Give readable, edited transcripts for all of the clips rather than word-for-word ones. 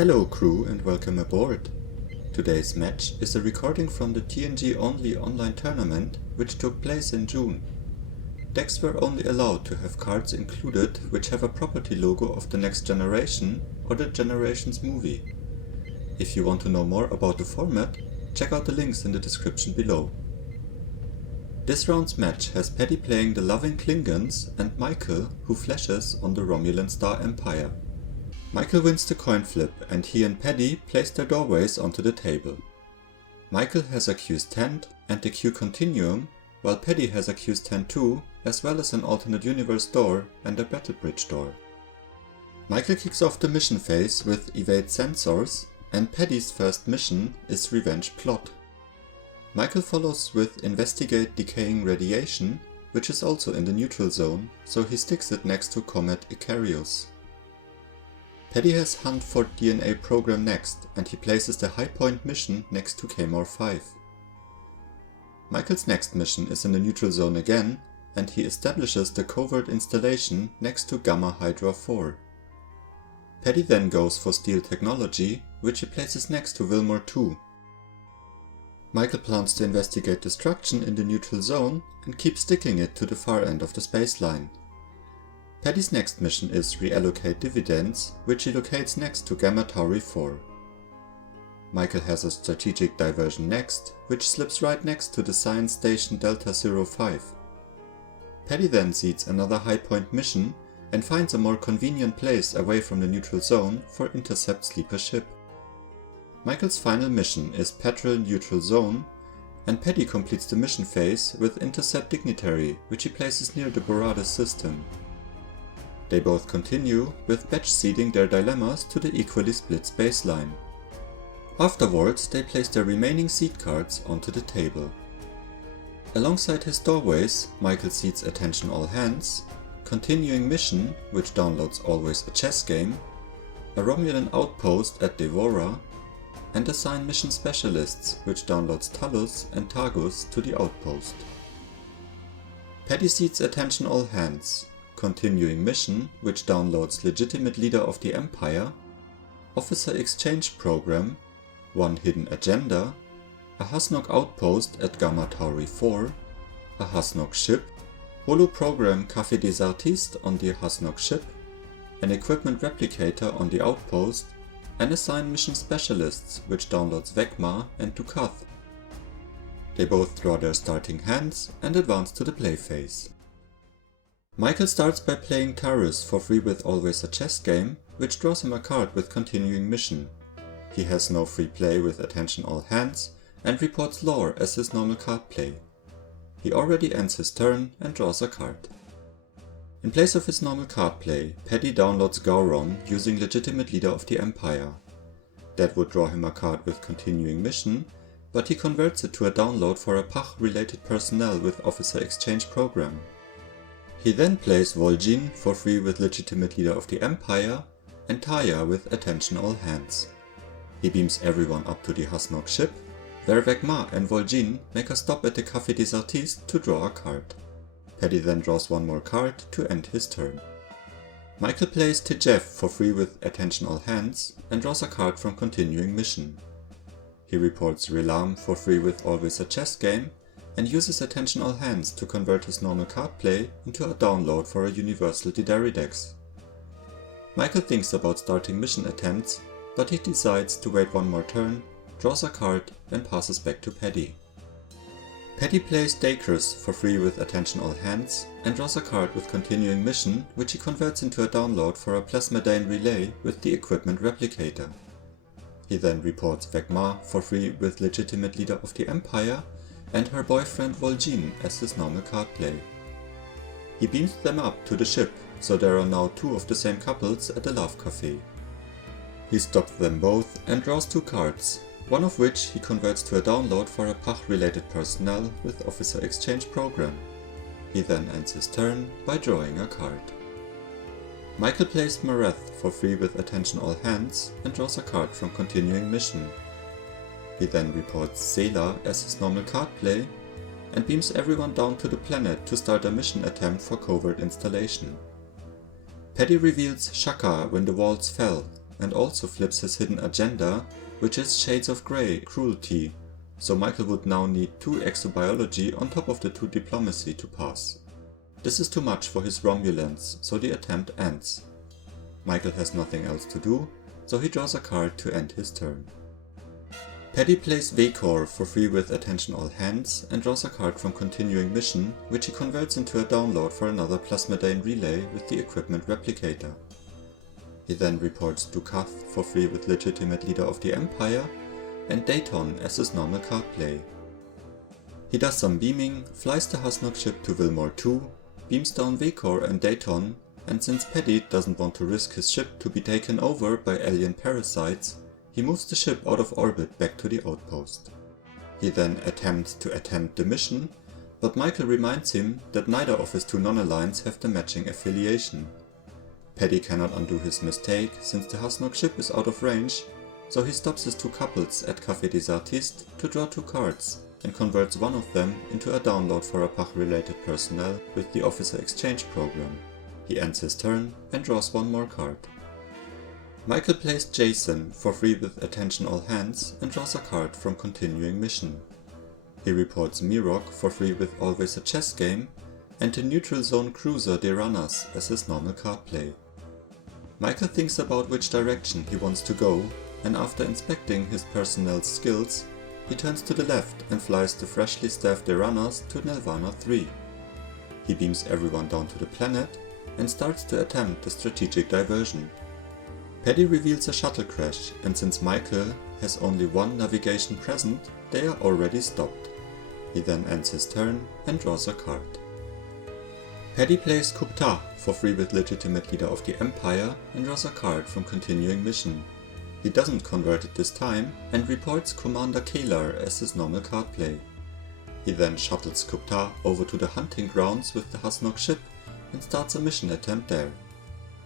Hello crew and welcome aboard. Today's match is a recording from the TNG-only online tournament which took place in June. Decks were only allowed to have cards included which have a property logo of the next generation or the generation's movie. If you want to know more about the format, check out the links in the description below. This round's match has Paddy playing the loving Klingons and Michael who flashes on the Romulan Star Empire. Michael wins the coin flip and he and Paddy place their doorways onto the table. Michael has a Q10 and the Q Continuum, while Paddy has a Q10 too, as well as an alternate universe door and a battle bridge door. Michael kicks off the mission phase with Evade Sensors, and Paddy's first mission is Revenge Plot. Michael follows with Investigate Decaying Radiation, which is also in the neutral zone, so he sticks it next to Comet Icarus. Paddy has Hunt for DNA Program next, and he places the High Point mission next to K-More 5. Michael's next mission is in the neutral zone again, and he establishes the Covert Installation next to Gamma Hydra 4. Paddy then goes for Steel Technology, which he places next to Wilmore 2. Michael plans to investigate destruction in the neutral zone and keeps sticking it to the far end of the spaceline. Paddy's next mission is Reallocate Dividends, which he locates next to Gamma Tauri 4. Michael has a Strategic Diversion next, which slips right next to the Science Station Delta 05. Paddy then seeds another High Point mission and finds a more convenient place away from the neutral zone for Intercept Sleeper Ship. Michael's final mission is Patrol Neutral Zone, and Paddy completes the mission phase with Intercept Dignitary, which he places near the Boreas system. They both continue, with batch seeding their dilemmas to the equally split spaceline. Afterwards, they place their remaining seed cards onto the table. Alongside his doorways, Michael seeds Attention All Hands, Continuing Mission, which downloads Always a Chess Game, a Romulan Outpost at Devora, and assign Mission Specialists, which downloads Talus and Tagus to the outpost. Paddy seeds Attention All Hands, Continuing Mission, which downloads Legitimate Leader of the Empire, Officer Exchange Program, One Hidden Agenda, a Hasnok Outpost at Gamma Tauri 4, a Hasnok Ship, Holo Program Café des Artistes on the Hasnok Ship, an Equipment Replicator on the Outpost, and assign Mission Specialists, which downloads Vecma and Dukath. They both draw their starting hands and advance to the play phase. Michael starts by playing Taurus for free with Always a Chess Game, which draws him a card with Continuing Mission. He has no free play with Attention All Hands, and reports Lore as his normal card play. He already ends his turn and draws a card. In place of his normal card play, Paddy downloads Gowron using Legitimate Leader of the Empire. That would draw him a card with Continuing Mission, but he converts it to a download for a Pach-related personnel with Officer Exchange Program. He then plays Vol'jin for free with Legitimate Leader of the Empire, and Taya with Attention All Hands. He beams everyone up to the Hasnok ship, where Vecma and Vol'jin make a stop at the Café des Artistes to draw a card. Paddy then draws one more card to end his turn. Michael plays Tejef for free with Attention All Hands, and draws a card from Continuing Mission. He reports Relam for free with Always a Chess Game, and uses Attention All Hands to convert his normal card play into a download for a Universal Didaridex. Michael thinks about starting mission attempts, but he decides to wait one more turn, draws a card and passes back to Paddy. Paddy plays Dacres for free with Attention All Hands, and draws a card with Continuing Mission, which he converts into a download for a Plasmadane Relay with the Equipment Replicator. He then reports Vecma for free with Legitimate Leader of the Empire, and her boyfriend Vol'jin as his normal card play. He beams them up to the ship, so there are now two of the same couples at the Love Cafe. He stops them both and draws two cards, one of which he converts to a download for a Pach-related personnel with Officer Exchange Program. He then ends his turn by drawing a card. Michael plays Mareth for free with Attention All Hands and draws a card from Continuing Mission. He then reports Zela as his normal card play, and beams everyone down to the planet to start a mission attempt for Covert Installation. Paddy reveals Shaka when the walls fell, and also flips his hidden agenda, which is Shades of Grey cruelty, so Michael would now need 2 exobiology on top of the 2 diplomacy to pass. This is too much for his Romulans, so the attempt ends. Michael has nothing else to do, so he draws a card to end his turn. Paddy plays Vacor for free with Attention All Hands and draws a card from Continuing Mission, which he converts into a download for another Plasmodane relay with the equipment replicator. He then reports Dukath for free with Legitimate Leader of the Empire and Dayton as his normal card play. He does some beaming, flies the Hasnok ship to Wilmore 2, beams down Vacor and Dayton, and since Paddy doesn't want to risk his ship to be taken over by alien parasites, he moves the ship out of orbit back to the outpost. He then attempts to attempt the mission, but Michael reminds him that neither of his 2 non-aligneds have the matching affiliation. Paddy cannot undo his mistake since the Hasnok ship is out of range, so he stops his 2 couples at Café des Artistes to draw 2 cards and converts one of them into a download for a Pach-related personnel with the Officer Exchange program. He ends his turn and draws 1 more card. Michael plays Jason for free with Attention All Hands and draws a card from Continuing Mission. He reports Mirok for free with Always a Chess Game and the Neutral Zone Cruiser De Runners as his normal card play. Michael thinks about which direction he wants to go, and after inspecting his personnel's skills, he turns to the left and flies the freshly staffed De Runners to Nelvana 3. He beams everyone down to the planet and starts to attempt the strategic diversion. Paddy reveals a shuttle crash, and since Michael has only 1 navigation present, they are already stopped. He then ends his turn and draws a card. Paddy plays Kupta for free with Legitimate Leader of the Empire and draws a card from Continuing Mission. He doesn't convert it this time and reports Commander Kalar as his normal card play. He then shuttles Kupta over to the hunting grounds with the Hasnok ship and starts a mission attempt there.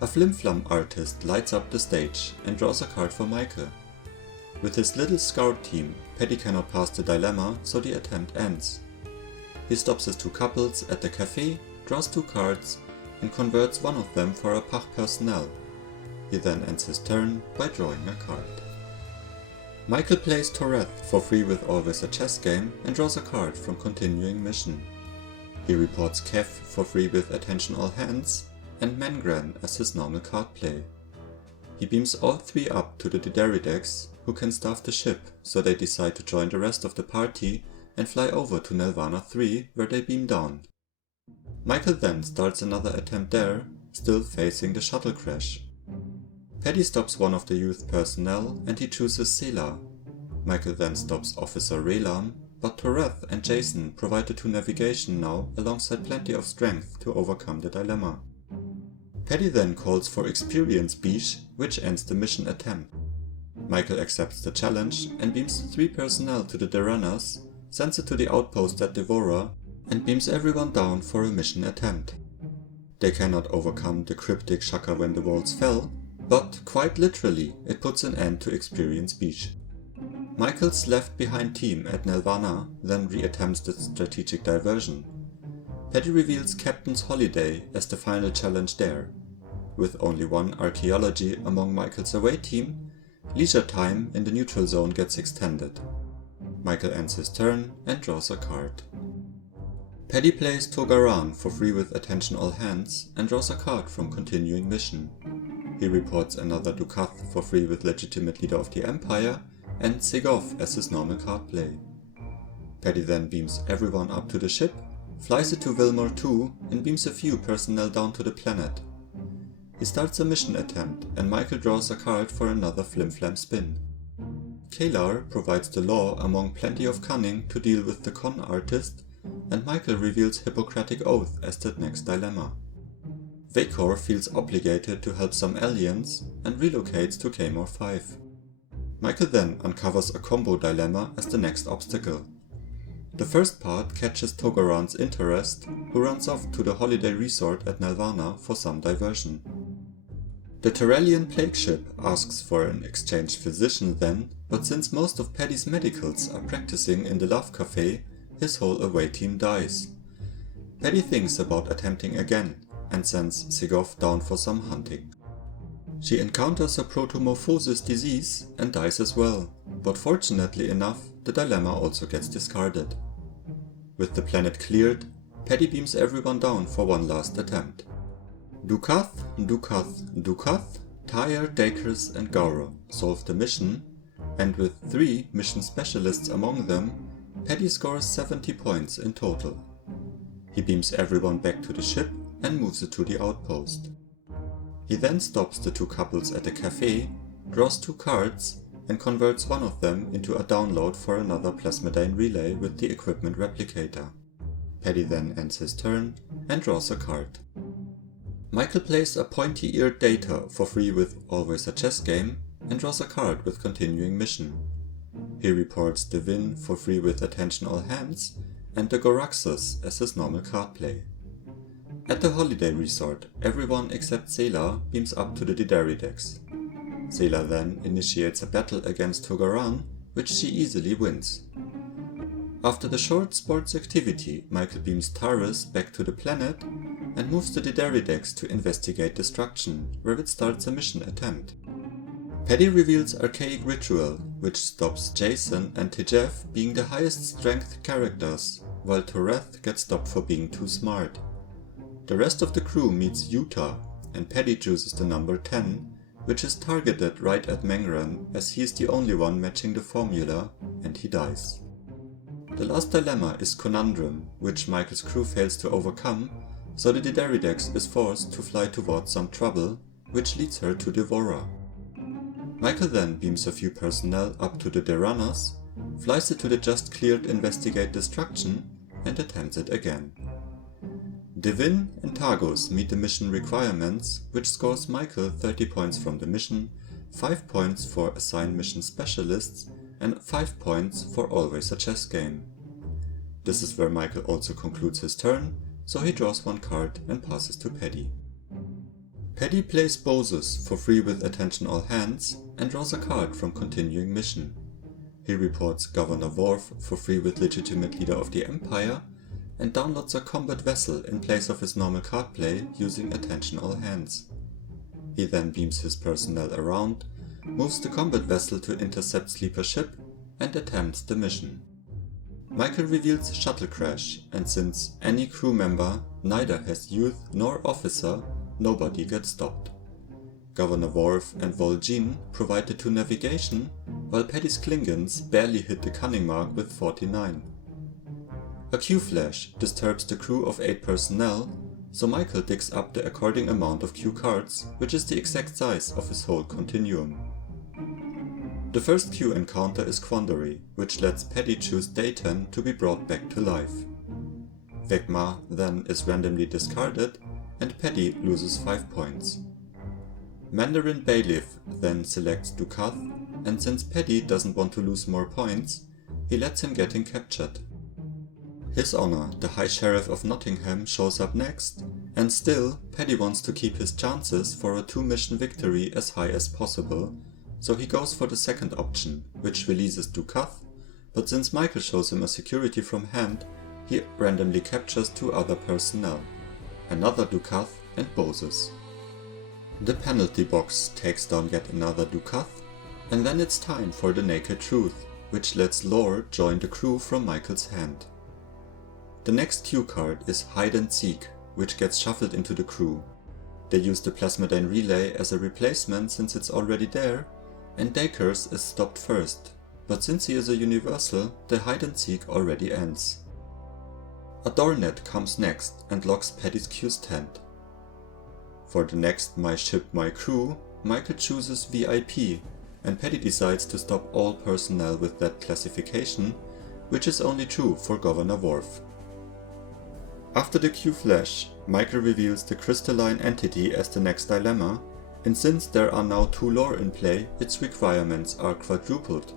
A flimflam artist lights up the stage and draws a card for Michael. With his little scout team, Paddy cannot pass the dilemma, so the attempt ends. He stops his 2 couples at the cafe, draws 2 cards, and converts one of them for a Pach personnel. He then ends his turn by drawing a card. Michael plays Toreth for free with Always a Chess Game and draws a card from Continuing Mission. He reports Kev for free with Attention All Hands and Mengren as his normal card play. He beams all 3 up to the Dideridex, who can staff the ship, so they decide to join the rest of the party and fly over to Nelvana 3, where they beam down. Michael then starts another attempt there, still facing the shuttle crash. Paddy stops one of the youth personnel and he chooses Sela. Michael then stops Officer Relam, but Toreth and Jason provide the 2 navigation now alongside plenty of strength to overcome the dilemma. Paddy then calls for Experience Beach, which ends the mission attempt. Michael accepts the challenge and beams 3 personnel to the De Runners, sends it to the outpost at Devora, and beams everyone down for a mission attempt. They cannot overcome the cryptic Shaka when the walls fell, but quite literally it puts an end to Experience Beach. Michael's left behind team at Nelvana then reattempts the strategic diversion. Paddy reveals Captain's Holiday as the final challenge there. With only 1 archaeology among Michael's away team, leisure time in the neutral zone gets extended. Michael ends his turn and draws a card. Paddy plays Togaran for free with Attention All Hands and draws a card from Continuing Mission. He reports another Dukath for free with Legitimate Leader of the Empire and Segov as his normal card play. Paddy then beams everyone up to the ship, flies it to Wilmore 2 and beams a few personnel down to the planet. He starts a mission attempt and Michael draws a card for another flimflam spin. Kalar provides the law among plenty of cunning to deal with the con artist, and Michael reveals Hippocratic Oath as the next dilemma. Vacor feels obligated to help some aliens and relocates to Claymore 5. Michael then uncovers a combo dilemma as the next obstacle. The first part catches Togaran's interest, who runs off to the holiday resort at Nelvana for some diversion. The Terrellian plague ship asks for an exchange physician then, but since most of Paddy's medicals are practicing in the Love Cafe, his whole away team dies. Paddy thinks about attempting again and sends Segov down for some hunting. She encounters a protomorphosis disease and dies as well, but fortunately enough, the dilemma also gets discarded. With the planet cleared, Paddy beams everyone down for one last attempt. Dukath, Tyre, Dakers and Garo solve the mission, and with 3 mission specialists among them, Paddy scores 70 points in total. He beams everyone back to the ship and moves it to the outpost. He then stops the 2 couples at a cafe, draws 2 cards and converts one of them into a download for another plasmodine relay with the equipment replicator. Paddy then ends his turn and draws a card. Michael plays a pointy-eared Data for free with Always a Chess Game and draws a card with Continuing Mission. He reports the Win for free with Attention All Hands and the Goraxus as his normal card play. At the holiday resort, everyone except Zela beams up to the Decks. Zela then initiates a battle against Togaran, which she easily wins. After the short sports activity, Michael beams Taurus back to the planet and moves to the Decks to investigate destruction, where it starts a mission attempt. Paddy reveals Archaic Ritual, which stops Jason and Tejef being the highest strength characters, while Toreth gets stopped for being too smart. The rest of the crew meets Utah, and Paddy chooses the number 10, which is targeted right at Mangran as he is the only one matching the formula, and he dies. The last dilemma is Conundrum, which Michael's crew fails to overcome, so the Decks is forced to fly towards some trouble, which leads her to Devora. Michael then beams a few personnel up to the Deranas, flies it to the just cleared Investigate Destruction, and attempts it again. Devin and Tagos meet the mission requirements, which scores Michael 30 points from the mission, 5 points for Assign Mission Specialists, and 5 points for Always a Chess Game. This is where Michael also concludes his turn, so he draws 1 card and passes to Paddy. Paddy plays Boses for free with Attention All Hands and draws a card from Continuing Mission. He reports Governor Worf for free with Legitimate Leader of the Empire and downloads a combat vessel in place of his normal card play using Attention All Hands. He then beams his personnel around, moves the combat vessel to intercept Sleeper Ship and attempts the mission. Michael reveals Shuttle Crash, and since any crew member neither has youth nor officer, nobody gets stopped. Governor Worf and Vol'jin provide the 2 navigation, while Paddy's Klingons barely hit the cunning mark with 49. A Q-flash disturbs the crew of 8 personnel, so Michael digs up the according amount of Q cards, which is the exact size of his whole continuum. The first Q encounter is Quandary, which lets Paddy choose Dayton to be brought back to life. Vecma then is randomly discarded, and Paddy loses 5 points. Mandarin Bailiff then selects Dukath, and since Paddy doesn't want to lose more points, he lets him get captured. His Honor, the High Sheriff of Nottingham, shows up next, and still, Paddy wants to keep his chances for a 2-mission victory as high as possible, so he goes for the second option, which releases Dukath, but since Michael shows him a security from hand, he randomly captures 2 other personnel, another Dukath and Boses. The penalty box takes down yet another Dukath, and then it's time for the Naked Truth, which lets Lore join the crew from Michael's hand. The next Q card is Hide and Seek, which gets shuffled into the crew. They use the Plasmodine Relay as a replacement since it's already there, and Dakers is stopped first, but since he is a universal, the Hide and Seek already ends. A Doornet comes next and locks Paddy's Q's tent. For the next My Ship, My Crew, Michael chooses VIP, and Paddy decides to stop all personnel with that classification, which is only true for Governor Worf. After the Q flash, Michael reveals the crystalline entity as the next dilemma, and since there are now 2 lore in play, its requirements are quadrupled.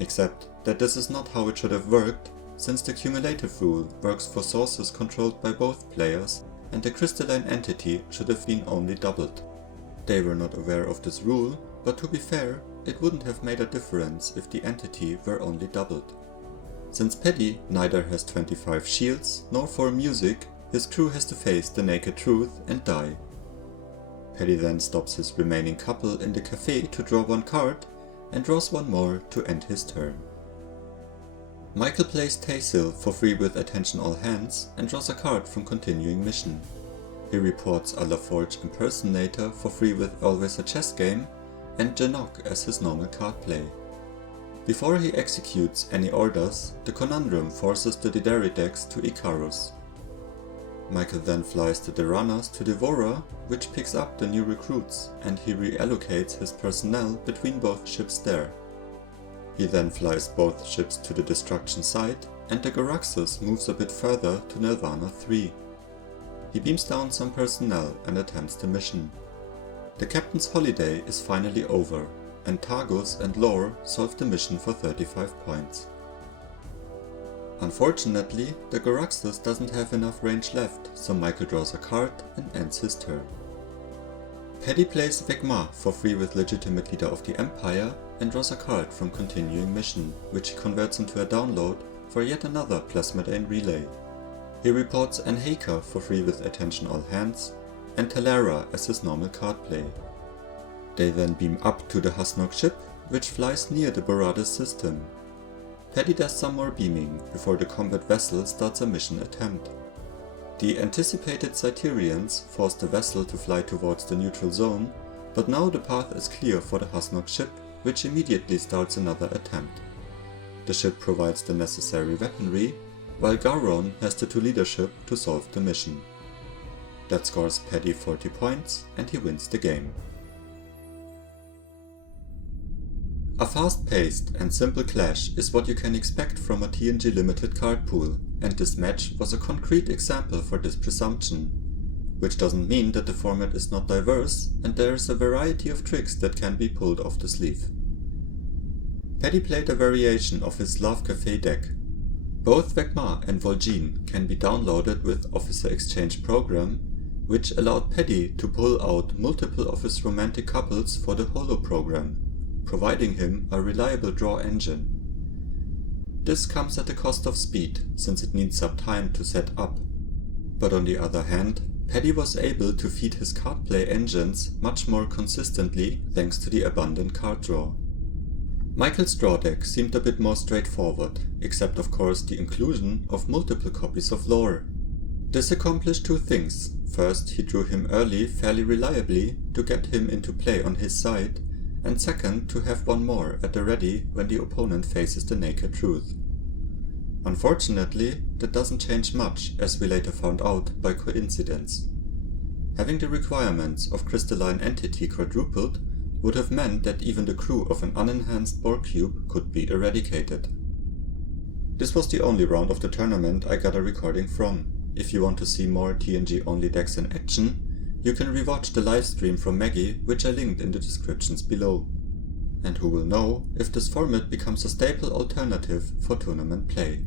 Except that this is not how it should have worked, since the cumulative rule works for sources controlled by both players, and the crystalline entity should have been only doubled. They were not aware of this rule, but to be fair, it wouldn't have made a difference if the entity were only doubled. Since Paddy neither has 25 shields nor for music, his crew has to face the Naked Truth and die. Paddy then stops his remaining couple in the cafe to draw one card and draws one more to end his turn. Michael plays Taysil for free with Attention All Hands and draws a card from Continuing Mission. He reports a LaForge Impersonator for free with Always a Chess Game and Janok as his normal card play. Before he executes any orders, the Conundrum forces the Didari decks to Icarus. Michael then flies the Deranas to Devora, which picks up the new recruits, and he reallocates his personnel between both ships there. He then flies both ships to the destruction site, and the Garaxus moves a bit further to Nelvana 3. He beams down some personnel and attempts the mission. The captain's holiday is finally over, and Tagus and Lore solve the mission for 35 points. Unfortunately, the Garaxus doesn't have enough range left, so Michael draws a card and ends his turn. Paddy plays Vegma for free with Legitimate Leader of the Empire and draws a card from Continuing Mission, which he converts into a download for yet another Plasmodane relay. He reports Anhaka for free with Attention All Hands and Talara as his normal card play. They then beam up to the Hasnok ship, which flies near the Borades system. Paddy does some more beaming before the combat vessel starts a mission attempt. The anticipated Cyterians force the vessel to fly towards the neutral zone, but now the path is clear for the Hasnok ship, which immediately starts another attempt. The ship provides the necessary weaponry, while Garon has the 2 leadership to solve the mission. That scores Paddy 40 points and he wins the game. A fast-paced and simple clash is what you can expect from a TNG limited card pool, and this match was a concrete example for this presumption, which doesn't mean that the format is not diverse and there is a variety of tricks that can be pulled off the sleeve. Paddy played a variation of his Love Cafe deck. Both Vegma and Vol'jin can be downloaded with Officer Exchange Program, which allowed Paddy to pull out multiple of his romantic couples for the Holo program, providing him a reliable draw engine. This comes at the cost of speed, since it needs some time to set up. But on the other hand, Paddy was able to feed his card play engines much more consistently thanks to the abundant card draw. Michael's draw deck seemed a bit more straightforward, except of course the inclusion of multiple copies of Lore. This accomplished 2 things. First, he drew him early fairly reliably to get him into play on his side, and second, to have one more at the ready when the opponent faces the naked truth. Unfortunately, that doesn't change much, as we later found out by coincidence. Having the requirements of Crystalline Entity quadrupled would have meant that even the crew of an unenhanced Borg cube could be eradicated. This was the only round of the tournament I got a recording from. If you want to see more TNG-only decks in action, you can rewatch the livestream from Maggie, which I linked in the descriptions below. And who will know if this format becomes a staple alternative for tournament play.